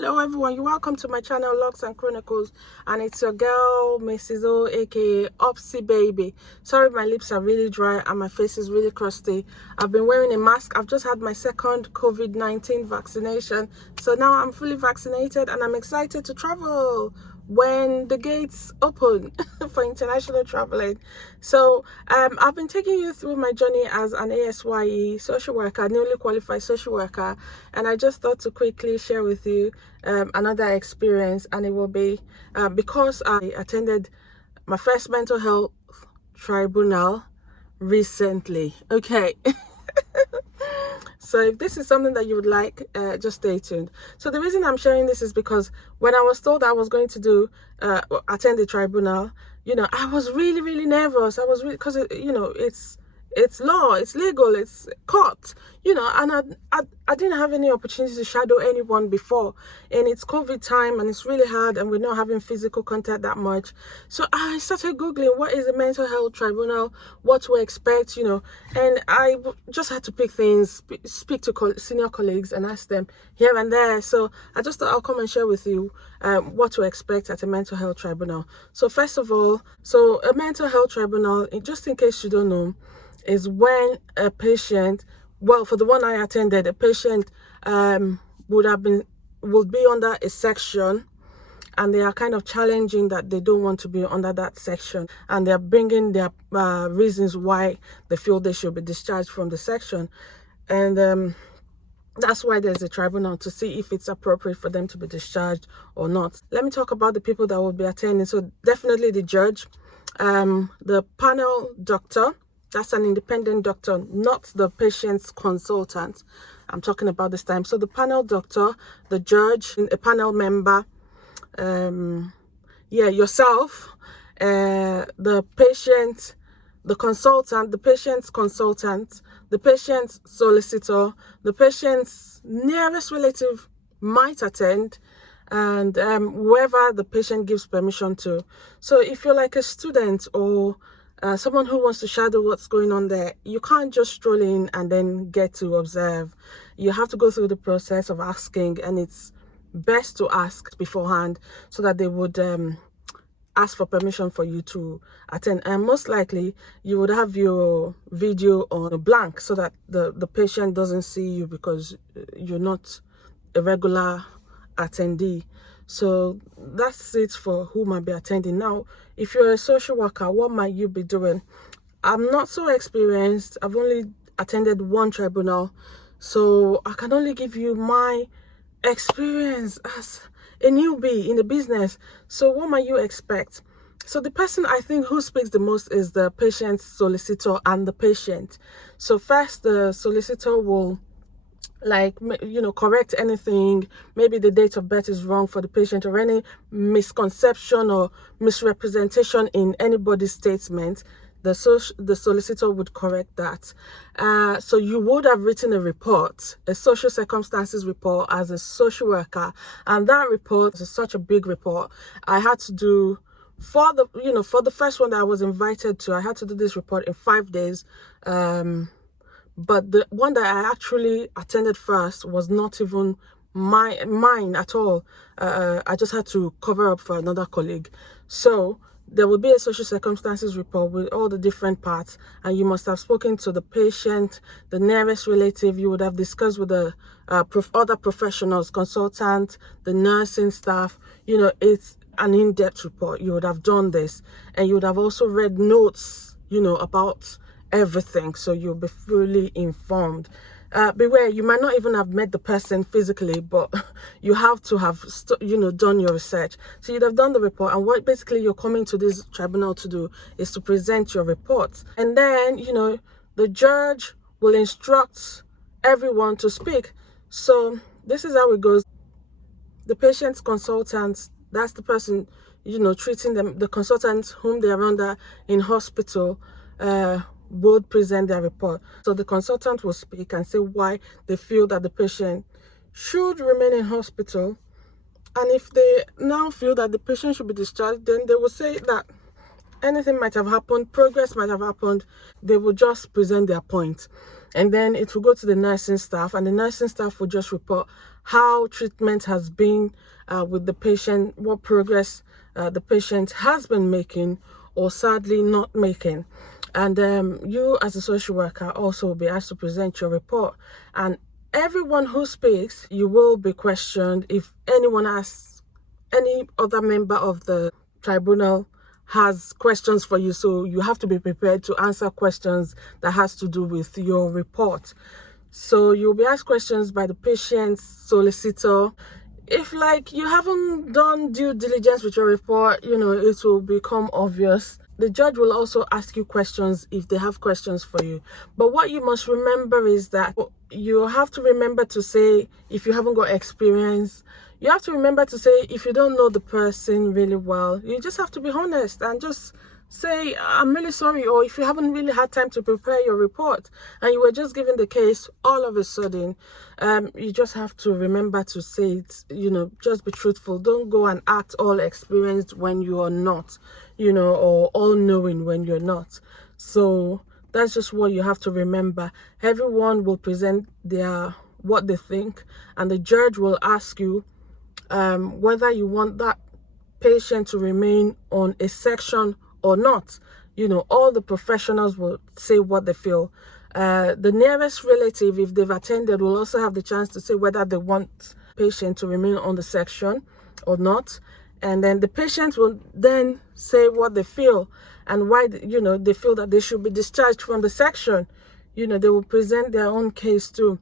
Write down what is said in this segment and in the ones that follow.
Hello everyone, you're welcome to my channel Locsnchronicles, and it's your girl Mrs. O, aka Opsy Baby. Sorry, my lips are really dry and my face is really crusty. I've been wearing a mask. I've just had my second COVID-19 vaccination, so now I'm fully vaccinated and I'm excited to travel when the gates open for international traveling. So I've been taking you through my journey as an ASYE social worker, newly qualified social worker, and I just thought to quickly share with you another experience, and it will be because I attended my first mental health tribunal recently. Okay. So if this is something that you would like, just stay tuned. So the reason I'm sharing this is because when I was told I was going to do attend the tribunal, I was really nervous. I was really, because it's law, it's legal, it's court, and I didn't have any opportunity to shadow anyone before, and it's COVID time and it's really hard and we're not having physical contact that much. So I started Googling what is a mental health tribunal, what to expect, and I just had to pick things, speak to senior colleagues and ask them here and there. So I just thought I'll come and share with you what to expect at a mental health tribunal. So first of all, so a mental health tribunal, just in case you don't know, is when a patient, well, for the one I attended, a patient would be under a section, and they are kind of challenging that they don't want to be under that section, and they're bringing their reasons why they feel they should be discharged from the section, and that's why there's a tribunal, to see if it's appropriate for them to be discharged or not. Let me talk about the people that will be attending. So definitely the judge, the panel doctor. That's an independent doctor, not the patient's consultant. I'm talking about this time. So the panel doctor, the judge, a panel member, yourself, the patient, the consultant, the patient's consultant, the patient's solicitor, the patient's nearest relative might attend, and whoever the patient gives permission to. So if you're like a student or someone who wants to shadow what's going on there, you can't just stroll in and then get to observe. You have to go through the process of asking, and it's best to ask beforehand so that they would ask for permission for you to attend. And most likely you would have your video on a blank so that the patient doesn't see you because you're not a regular attendee. So that's it for who might be attending. Now, if you're a social worker, what might you be doing? I'm not so experienced. I've only attended one tribunal, so I can only give you my experience as a newbie in the business. So what might you expect? So the person I think who speaks the most is the patient's solicitor and the patient. So first, the solicitor will correct anything. Maybe the date of birth is wrong for the patient, or any misconception or misrepresentation in anybody's statement. The solicitor would correct that. So you would have written a report, a social circumstances report, as a social worker, and that report is such a big report. I had to do for the first one that I was invited to. I had to do this report in 5 days. But the one that I actually attended first was not even mine at all. I just had to cover up for another colleague. So there will be a social circumstances report with all the different parts, and you must have spoken to the patient, the nearest relative. You would have discussed with the other professionals, consultant, the nursing staff. It's an in-depth report. You would have done this, and you would have also read notes, about everything, so you'll be fully informed. Beware, you might not even have met the person physically, but you have to have done your research. So you'd have done the report, and what basically you're coming to this tribunal to do is to present your report. And then the judge will instruct everyone to speak. So this is how it goes. The patient's consultant, that's the person treating them, the consultant whom they are under in hospital, would present their report. So the consultant will speak and say why they feel that the patient should remain in hospital, and if they now feel that the patient should be discharged, then they will say that anything might have happened, progress might have happened. They will just present their point, and then it will go to the nursing staff, and the nursing staff will just report how treatment has been with the patient, what progress the patient has been making or sadly not making. And you as a social worker also will be asked to present your report. And everyone who speaks, you will be questioned. If anyone asks, any other member of the tribunal has questions for you, so you have to be prepared to answer questions that has to do with your report. So you'll be asked questions by the patient's solicitor. If like you haven't done due diligence with your report, it will become obvious. The judge will also ask you questions if they have questions for you. But what you must remember is that you have to remember to say if you haven't got experience. You have to remember to say if you don't know the person really well. You just have to be honest and just say, I'm really sorry. Or if you haven't really had time to prepare your report and you were just given the case all of a sudden, you just have to remember to say it, just be truthful. Don't go and act all experienced when you are not, or all knowing when you're not. So that's just what you have to remember. Everyone will present what they think, and the judge will ask you whether you want that patient to remain on a section or not. All the professionals will say what they feel. The nearest relative, if they've attended, will also have the chance to say whether they want patient to remain on the section or not. And then the patient will then say what they feel and why they feel that they should be discharged from the section. They will present their own case too.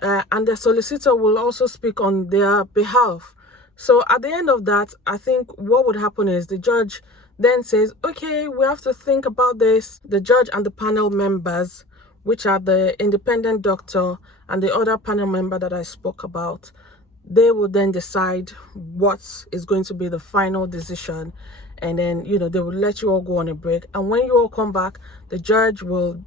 And the solicitor will also speak on their behalf. So at the end of that, I think what would happen is the judge then says, okay, we have to think about this. The judge and the panel members, which are the independent doctor and the other panel member that I spoke about, they will then decide what is going to be the final decision. And then, they will let you all go on a break. And when you all come back, the judge will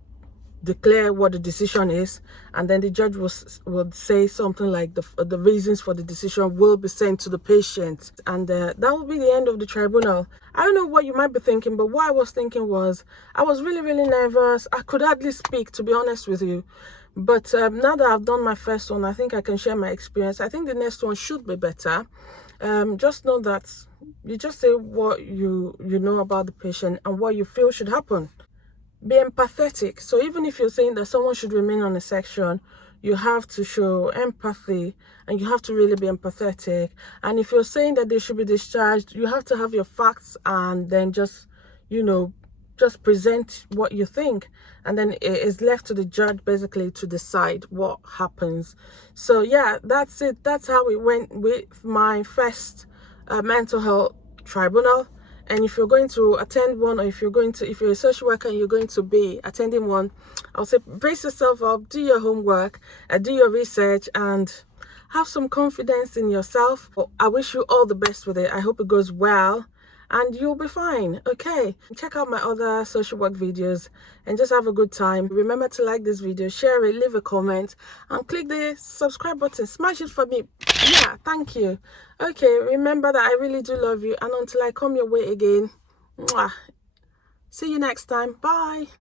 declare what the decision is, and then the judge will say something like the reasons for the decision will be sent to the patient, and that will be the end of the tribunal. I don't know what you might be thinking, but what I was thinking was I was really, really nervous. I could hardly speak, to be honest with you. But now that I've done my first one, I think I can share my experience. I think the next one should be better. Just know that you just say what you know about the patient and what you feel should happen. Be empathetic. So even if you're saying that someone should remain on a section, you have to show empathy and you have to really be empathetic. And if you're saying that they should be discharged, you have to have your facts and then just present what you think. And then it is left to the judge basically to decide what happens. So yeah, that's it. That's how it went with my first mental health tribunal. And if you're going to attend one, or if you're a social worker and you're going to be attending one, I'll say brace yourself up, do your homework, do your research, and have some confidence in yourself. I wish you all the best with it. I hope it goes well and you'll be fine. Okay, check out my other social work videos and just have a good time. Remember to like this video, share it, leave a comment, and click the subscribe button. Smash it for me. Yeah, thank you. Okay, remember that I really do love you, and until I come your way again, mwah. See you next time. Bye.